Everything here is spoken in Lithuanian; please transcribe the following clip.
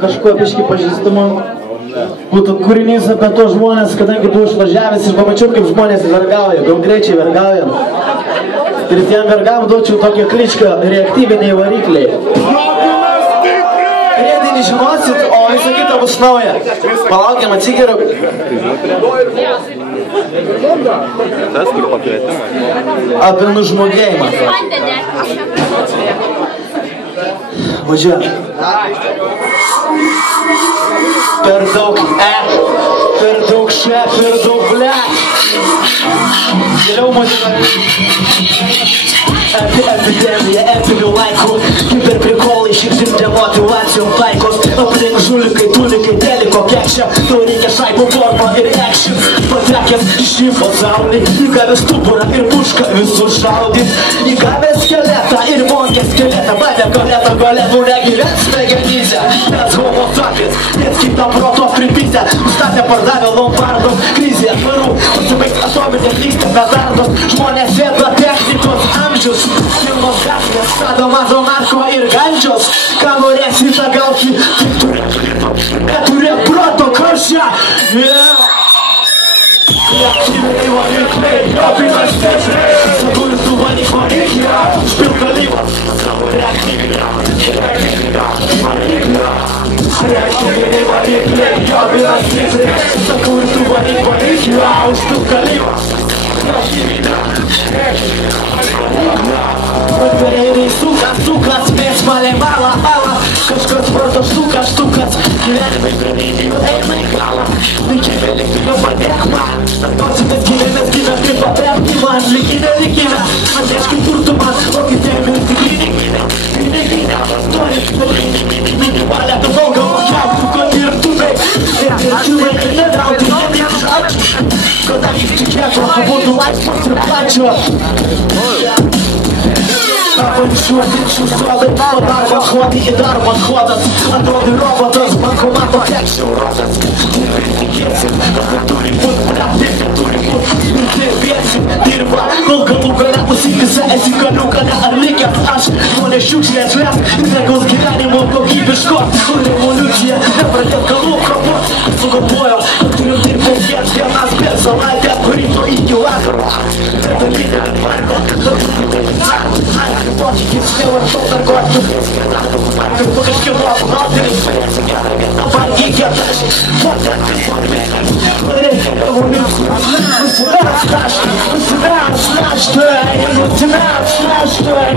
Kažkuo biškai pažįstamų būtų kūrinys apie to žmonės, kadangi tu išvažiavęs ir pamačiau, kaip žmonės vergauja, daug greičiai vergaujam. Ir tiem vergam duočiau tokią kličką reaktyviniai varikliai. Priedinį žinosit, o visą kitą bus nauja. Palaukiam, atsigeriu. Tas kaip pakvietimas. Apie nužmogėjimą. Važiuoja. Per daug per daug per daug ble. Geriau epidemija, epinių laikų. Kiberprikolai, šiksim demotivacijom taikos. Aplink žulikai, tulikai, teliko kekšia. Tau reikia šaipų formą ir action. Patekęs šį pasaulį, įgavęs stuburą ir pušką visus šaudyt. Įgavęs skeletą ir mongės skeletą. Badė galėtų negyvent smegenyse. Nes homo sapiens, nes kitą proto pripysę. Statė pardavė lombardom, krizė atvarų. Pasibaigs atominės lygstė petardos. Žmonės sėda technikos amžius. Pilnos gatvės, sado mazo narko ir gandžios. Ką norėsi tą gauti, tik turėt proto karščią. Reaktyviniai varikliai, apinas težrė. Sakuris tu valyk variklę, špil kalybą. Reaktyviniai varikliai, apinas težrė. Sakuris tu valyk variklę, špil kalybą. Atverėjai sukas, mes malė malą. Kažkas varto štukas. Gyvenimai prarydėjo, eina į galą. Likime likime padėk man. Nors mes gimė kaip paprepti man. Likime, atneškim turtų man. O kitiem grinė. Nori minimalę, kad daugą mokiautų, kad ir tukai. Ir čiūvai nedrauti, nebėgs ačiū. Kada tikėko, būtų laisvas ir plačio. Apanišuoti sodai, po darbo hodį į darbą hodas. Atrodai robotas, bankomato tekščiau rodas. Tikėsi, kad neturi būt, neturi būt. Dirbėsi, dirba, kol galų gale pusingisa esi galiukane ar likęs aš. Žmonės šiukšlės lėt, negaus gyvenimo kokybiško. Revoliucija, nepradėt galų kapot. Sugalvojo, kad turiu dirbti vienas per savaitę, ryto iki vakaro. Detalinė Potikis nevartau narkotikų. Ir po kažkieno apgautis. Dabar įgėtas. Reikia revoliucijos. Nusimers naštai. Nusimers naštai.